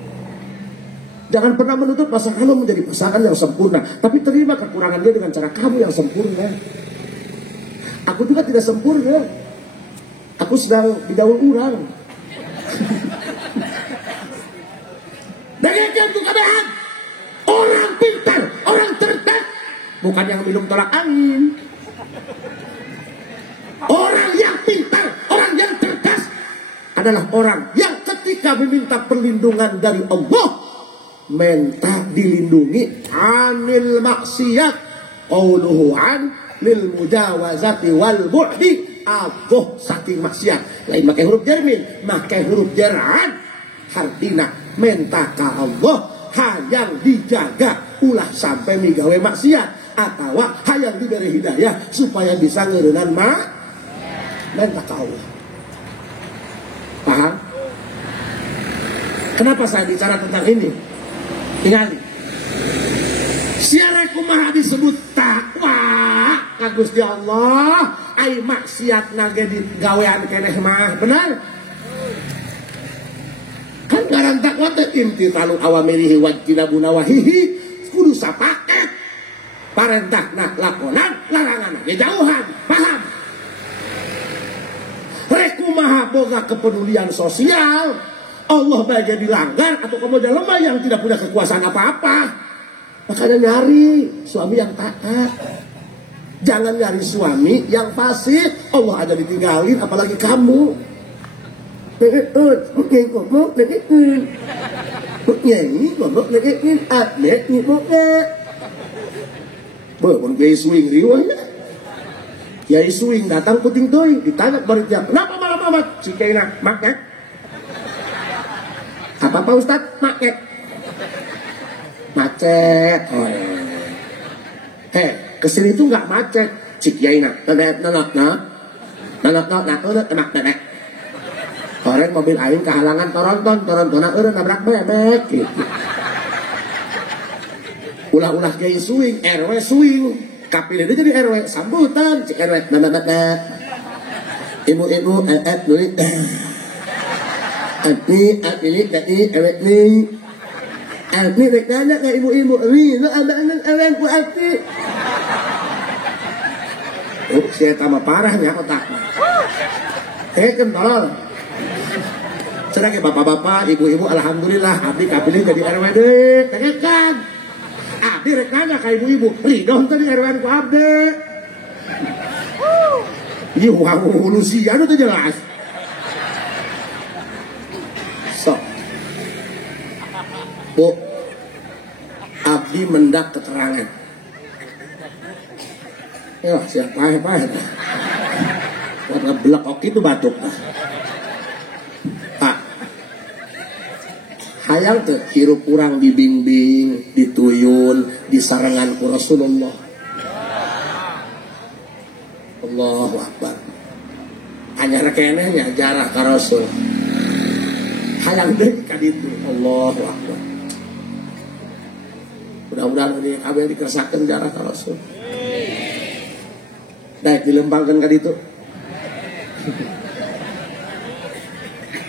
Jangan pernah menutup pasangan lo menjadi pasangan yang sempurna, tapi terima kekurangan dia dengan cara kamu yang sempurna. Aku juga tidak sempurna. Aku sedang didaul urang. Dengarkan tuh kabehan. Orang pintar, orang cerdas, bukan yang minum tolak angin. Orang yang pintar, orang yang cerdas adalah orang yang ketika meminta perlindungan dari Allah minta dilindungi anil maksiat qauluhu an lil mujawazati wal bu'di abuh saking maksiat lain make huruf jar min make huruf jar an hardina menta ka Allah hayang dijaga ulah sampai migawe maksiat atau hayang diberi hidayah supaya bisa ngeureunan menta ka Allah. Paham? Kenapa saya bicara tentang ini? Ingali. Siare kumaha disebut takwa ka Gusti Allah, ai maksiat nage digawean keneh mah, benar? Kan ngaran takwa teh imtithalu awamirihi wajtinabu nawahihi, kudu sapaket. Parentahna lakonan, laranganna ngejauhan, paham? Rek kumaha boga kepedulian sosial, Allah bagai dilanggar atau kemudian lemah yang tidak punya kekuasaan apa-apa. Makanya nyari suami yang taat. Jangan nyari suami yang fasik. Allah aja ditinggalin apalagi kamu. Pun gaya swing riwanya. Yai swing datang puting teuing ditanya baru jawab. Kenapa malam-malam? Cikaina maket. Apa Pak Ustadz? Maket. Macet. Oh, kesini tuh nggak macet. Cik Yaina, Korek mobil aing kehalangan toronton nabrak bebek gitu. Ulah-ulah gay swing, RW swing. Kapilnya jadi RW sambutan, cik RW ibu-ibu nulis ini rek nanya ke ibu-ibu, lo abangan awan ku arti. Saya tambah parahnya otaknya. Kentol. Sedang bapak-bapak, ibu-ibu, alhamdulillah, abdi kapilin jadi RWD. Kan? Abdi rek nanya ke ibu-ibu, ridho tadi RWD ku abdi. Ini uang hulusian itu jelas. Bu, abdi mendak keterangan. Ya, siapa? Warna belak oke itu batuk. Pak, hayang tuh hirup kurang dibimbing, dituyun, disarangan ku Rasulullah. Allahu Akbar. Anyar kenehnya jarak ka Rasul. Hayang deui ka ditu. Allahu Akbar. Mudah-mudahan ini kabeh dikersakakeun jarak ka Rasul. Daek dilembangkeun ka ditu.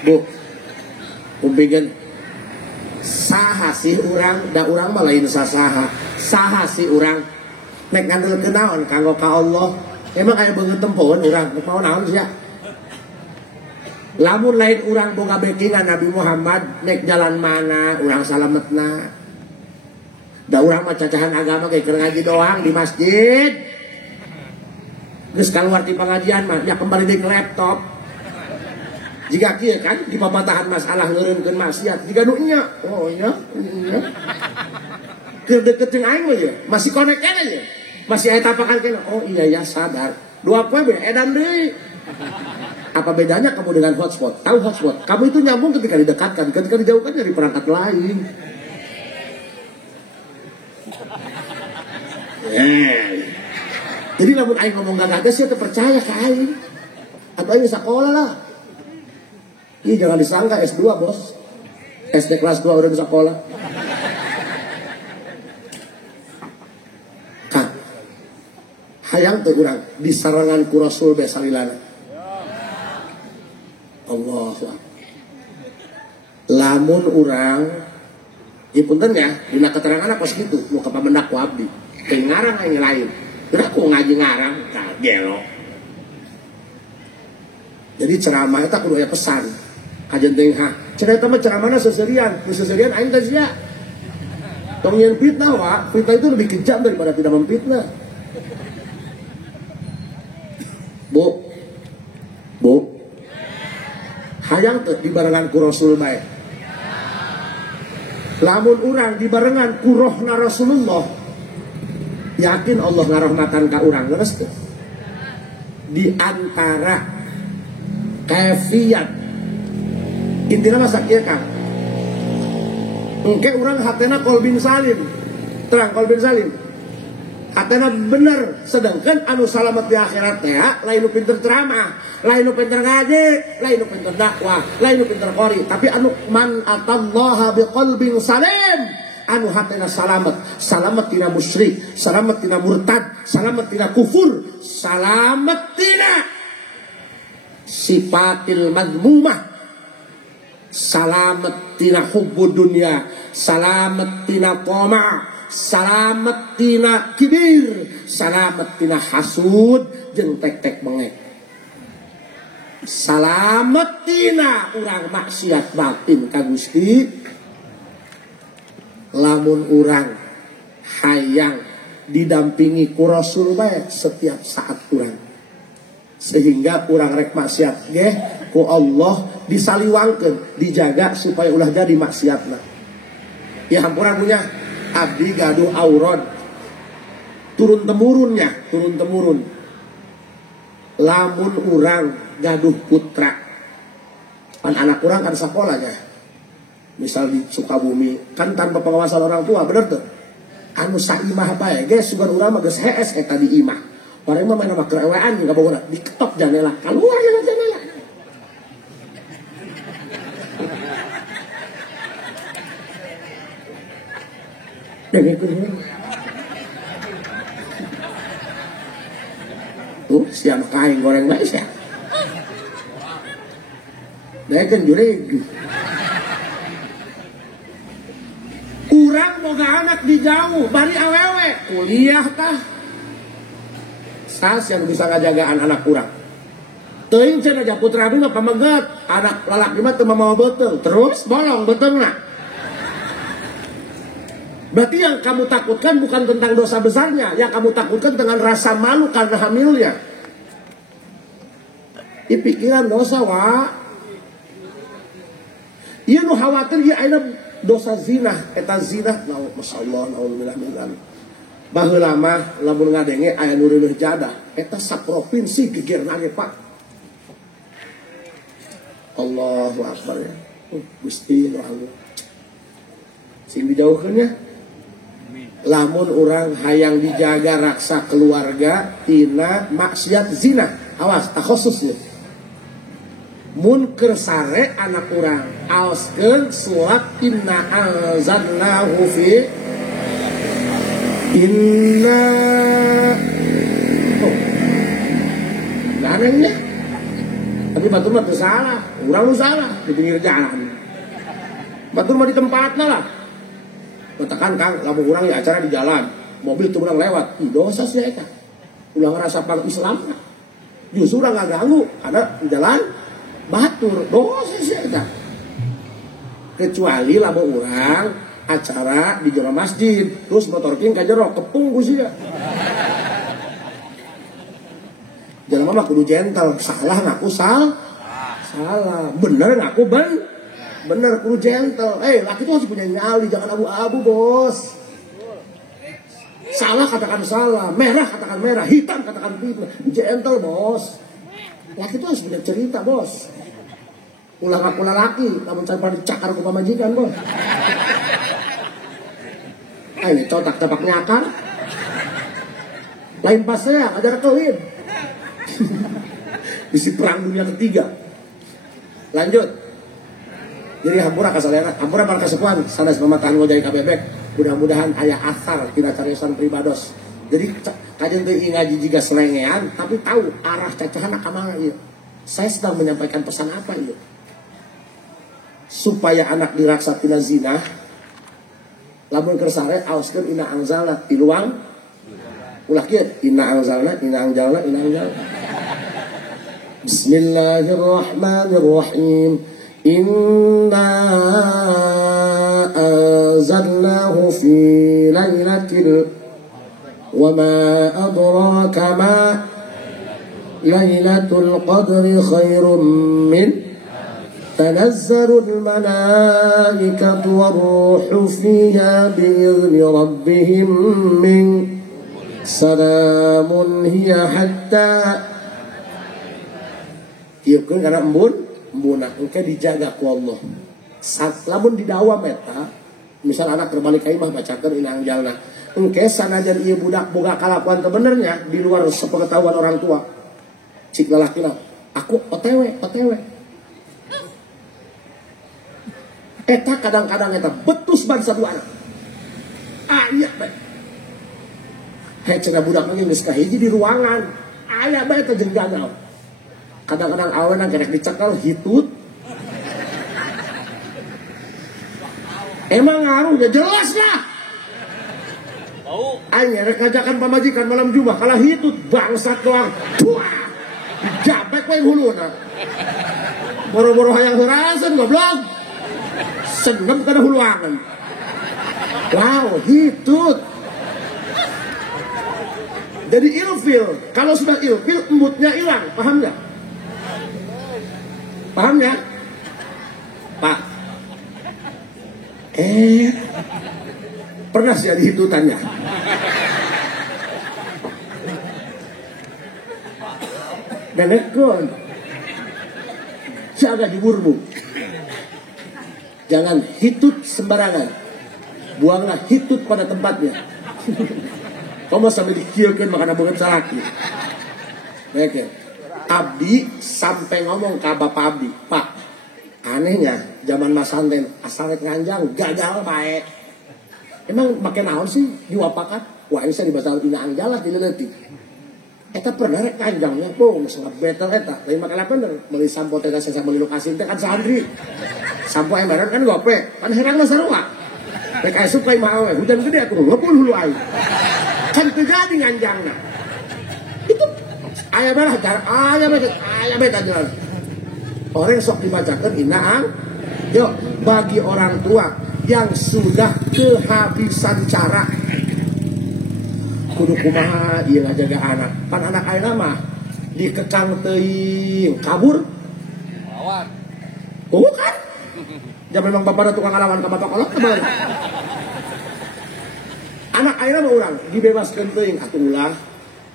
Bu, umpikeun saha sih urang, da urang mah lain sasaha. Saha sih urang nek ngandelkeun naon kanggo ka Allah. Emang aya beungeut tempoeun urang, mau naon sia? Lamun lain urang boga backingan Nabi Muhammad nek jalan mana urang salametna. Da urang mah cacahan agama kayak keur ngaji doang di masjid. Geus kaluar di pengajian mah nya kembali di laptop. Jika kieu kan di pamatahan masalah ngeureunkeun maksiat, jika nu nya. Oh iya. Keur deket jeung aing mah ya, masih connect kana ya. Masih aya tapakan kana. Oh iya ya sadar. Dua poe be edan deui. Apa bedanya kamu dengan hotspot? Tahu hotspot? Kamu itu nyambung ketika didekatkan, ketika dijauhkan dari perangkat lain. Jadi lamun aing ngomong gagagas ya percaya ke aing. Atau aing sekolah lah. Ih jangan disangka S2 bos. SD kelas 2 udah di sekolah. Kak, hayang teu urang disarangan ku Rasul be salilana. Allah. Lamun urang ipunten ya, dina keterangan apa segitu, mau ke pamendak ku abdi. Teu ngarang aing lain. Gerak ku ngaji ngarang, tah gelo. Jadi ceramah eta kudu aya pesan. Kajen teuing ha. Cenah eta mah ceramahna seserian, ku seserian aing teh sia. Tong nyeun fitnah wa, fitnah itu lebih kejam daripada tidak memfitnah. Bu. Hayang teu dibarengan ku Rasul bae. Lamun urang dibarengan kurohna Rasulullah, yakin Allah ngarahmatan ka urang geus teu. Di antara kaifiat intina mah sakieu Kang. Engke urang hatena qalbin salim. Terang qalbin salim. Hatena bener, sedangkan anu salamet di akhirat teh lain nu pinter ceramah, lain nu pinter ngaji, lain nu pinter dakwah, lain nu pinter qori, tapi anu man atallaha biqalbin salim, anu hatena salamet tina musyrik, salamet tina murtad, salamet tina kufur, salamet tina sifatil madmumah, salamet tina hubbud dunya, salamet tina tama', salamet tina kibir, salamet tina hasud jeung tek-tek bengek, salamet tina urang maksiat batin ka Gusti. Lamun urang hayang didampingi ku Rasul bae setiap saat urang, sehingga urang rek maksiat ge ku Allah disaliwangkeun, dijaga supaya ulah jadi maksiatna. Ya hampuran punya abdi gaduh aurat turun temurun. Lamun urang gaduh putra, pan anak urang kan sakolanya, misal di Sukabumi kan tanpa pengawasan orang tua, bener tuh. Anu saimah bae geus sugan urang mah geus hees eta di imah. Bareng mah main mah kerewean juga bawa diketok jendela, keluar dari jendela. Siang kain goreng bae sia. Daekeun jurig. Urang boga anak di jauh, bari awewe, kuliah tah. Sas yang bisa ngajagaan anak urang. Teuing cenah aja putra abdi mah pameget, anak lalaki mah teu mau beuteung, terus bolong beuteungna. Berarti yang kamu takutkan bukan tentang dosa besarnya, yang kamu takutkan dengan rasa malu karena hamilnya. Di pikiran dosa wa. Ieu nu khawatir ieu aya dosa zina, eta zina, masyaallah, naudzubillah min dzalik. Baheula mah lamun ngadenge aya nu reuleuh jadah, eta saprovinsi gegerna ge Pak. Allahu akbar ya. Gusti Allah. Sing dijauhkeun ya. Lamun orang hayang dijaga raksa keluarga tina maksiat zina, awas takhusus ya. Mun keur sare anak urang aoskeun surat inna anzalnahu fi inna anehnya. Tapi batur mah teu salah, urang nu salah di pinggir jalan. Batur mah di tempatna lah. Katakan Kang, lamun urang ya acara di jalan, mobil tuh urang lewat, dosa sih eta. Ulah ngerasa pang Islam. Justru urang ngaganggu karena di jalan batur, dosa sih eta. Kecuali lamun urang acara di jero masjid, terus motor king ka jero kepung ku sia. Jelema mah kudu gentle, salah ngaku salah, bener ngaku bener kudu gentle. Laki itu harus punya nyali, jangan abu-abu bos. Salah katakan salah, merah katakan merah, hitam katakan hitam. Gentle bos. Laki itu harus punya cerita bos. Ulah ngaku laki, namun tanpa dicakar ke pamajikan bos. Ini cotak tepak nyakar. Lain pasnya, ajar kewin. Isi perang dunia ketiga. Lanjut. Jadi hampura kasaleana, hampura para kasepuan sanes pematahan ngojai kabebek. Mudah-mudahan aya asar tina cariyosan pribados. Jadi kajen teu ngaji jiga selengean, tapi tahu arah cacahan ka mana ieu. Saya sedang menyampaikan pesan apa ieu? Supaya anak diraksa tina zina. Lamun keur sare aoskeun inna anzalna tiluang. Ulah kieu, inna anzalna. Bismillahirrahmanirrahim. Inna anzalnahu fi lailatil wa ma adraka ma lailatul qadri khairum min Tanazzalul malaikatu warruhu fiha bi'izni rabbihim min salamun hiya hatta kieukeun kana embunna engke dijaga ku Allah. Lamun didawam eta misal anak terbalik ka imah bacakeun ina angjalna engke sanajan ieu budak boga kalakuan teu benernya di luar sepengetahuan orang tua cik lalakina aku otw eta kadang-kadang eta betus bangsa dua anak aya bae he cenah budak mah geus kahiji di ruangan aya bae teh jeung gagal kadang-kadang aweuna gerek dicekel hitut emang ngaruh ya jelas lah. Anya rek ngajakan pamajikan malam Jumat kalah hitut bangsat doang. Tuah. Dijabek we huluna. Boro-boro hayang heuraseun goblok. Sengem kana huluangan. Wow, hitut. Jadi ilfil. Kalau sudah ilfil embutnya hilang, paham enggak? Paham ya? Pak. Pernah jadi hitutannya. Nenekon, jaga juburmu. Jangan hitut sembarangan. Buanglah hitut pada tempatnya. Kamu sampai dikieukeun makana beungeut salaki. Oke. Abdi sampai ngomong ke bapak abdi, Pak, anehnya zaman Mas Santen asal nganjang gagal baik. Emang make naon sih diwapakat? Wah, bisa dibaca dina angjalah di leutik. Eta pernah rek nganjangnya pung sangat better eta. Lain make bener meuli sampo teh sasa meuli lokasi teh kan santri. Sampo embaran kan gope, kan herang sarua. Rek asup ka imah we, hujan gede atuh ngepul hulu aing. Kan teu jadi nganjangna. Itu aya beda jalan. Orang sok dibacakan inaan. Yuk, bagi orang tua yang sudah kehabisan cara kudu kumaha ieu ngajaga anak. Kan anak ayeuna mah dikekang teuing kabur. Lawan. Bukan. Ya memang bapak tukang ngalawan ka bapak kolot kemarin. Anak ayeuna mah urang dibebaskeun teuing atuh ulah.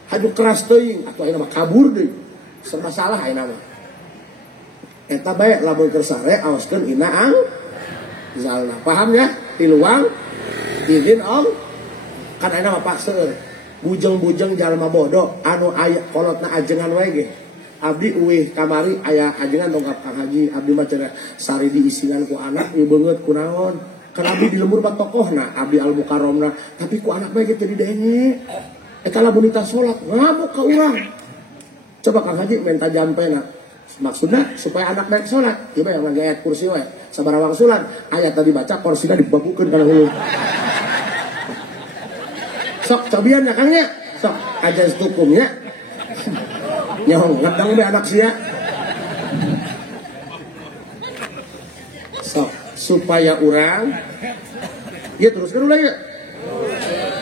Haju keras teuing atuh ayeuna mah kabur deui. Serba salah ayeuna mah. Eta bae lamun keur sare awaskeun inaang zalna. Paham ya? Ti luang izin om kan ayeuna mah paseur. Bujeng-bujeng jalma bodoh anu aya kolotna ajengan wae ge. Abdi uwih kamari aya ajengan dongkap Kang Haji. Abdi mah cenah sari diisingan ku anak ieu beungeut kunaon. Kan abdi di lembur bat tokohna, abdi al-mukarramna, tapi ku anak bae ge teu didenge. Eta lamun dita salat ngamuk ka urang. Coba Kang Haji minta jampena. Maksudnya supaya anak naik sholat. Coba yang lagi ayat kursi wae. Sabaraha wangsulan ayat tadi baca kursina dibabukeun kana hulu. Sok cobian ya Kang nya. Sok aja hukumnya. Nyong ngedang be anak sia. Sok supaya urang ieu teruskeun ulah ya.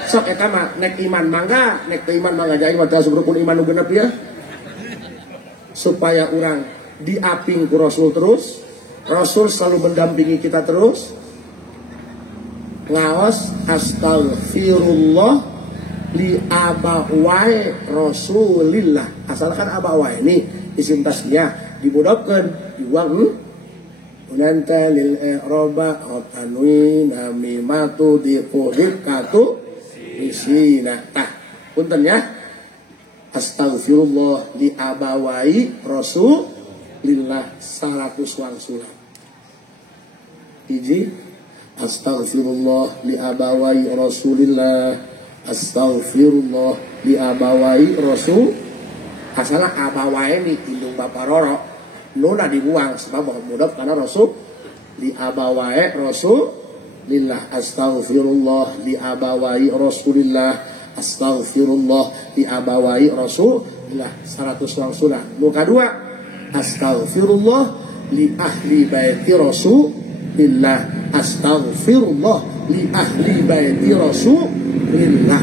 Sok eta mah nek iman mangga, nek teu iman mangga jaing wadal subrukun iman nu genep ya. Supaya orang diaping ku Rasul terus, Rasul selalu mendampingi kita terus. Ngaos astagfirullah li abawai Rasulillah. Asalkan abawai ini isim tasniah dibudapkeun diuang unanta lil i'raba tanwin mimatu diqudikatu isina. Tah punten ya. Astagfirullah li abawai Rasulillah 100 wangsulan. Iji astagfirullah li abawai Rasulillah. Astagfirullah li abawai Rasul. Asana abawai ni indung Bapak Roro. Nuna dibuang sebab mudah karena Rasul li abawai Rasulillah. Astagfirullah li abawai Rasulillah. Astagfirullah di abawai Rasulillah 100 wangsulan. Nu kadua astagfirullah li ahli baiti Rasulillah. Astagfirullah li ahli baiti Rasulillah.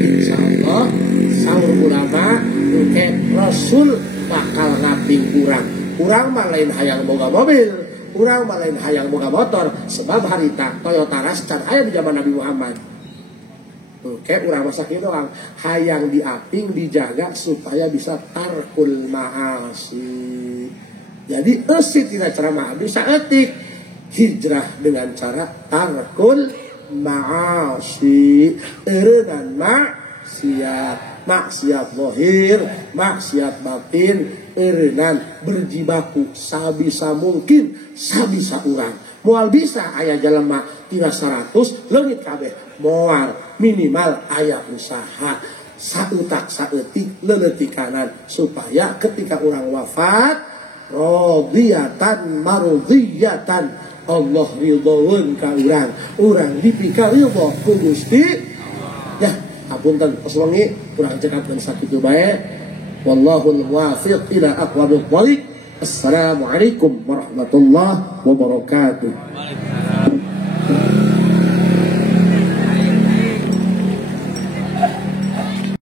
Insyaallah saur ulama engke Rasul bakal ngaping urang. Urang mah lain hayang boga mobil, urang mah lain hayang boga motor, sebab harita Toyota Rush can aya di zaman Nabi Muhammad. Kayak urang masa kieu doang, hayang diaping dijaga supaya bisa tarkul ma'asi. Jadi eusit tina cara mah bisa etik hijrah dengan cara tarkul ma'asi, eureungan maksiat, maksiat zahir, maksiat batin, eureungan berjibaku sabisa mungkin, sabisa urang. Moal bisa aya jelema tina 100 leungit kabeh, moal minimal aya usaha sautak saeutik leuleutikanan supaya ketika urang wafat radiyatan mardiyatan Allah ridhoeun ka urang dipika ridho ku Gusti. Ya, apunten aswangi urang cekapkeun sakitu bae. Wallahul muwaffiq ila aqwamit thoriq. Assalamualaikum warahmatullahi wabarakatuh.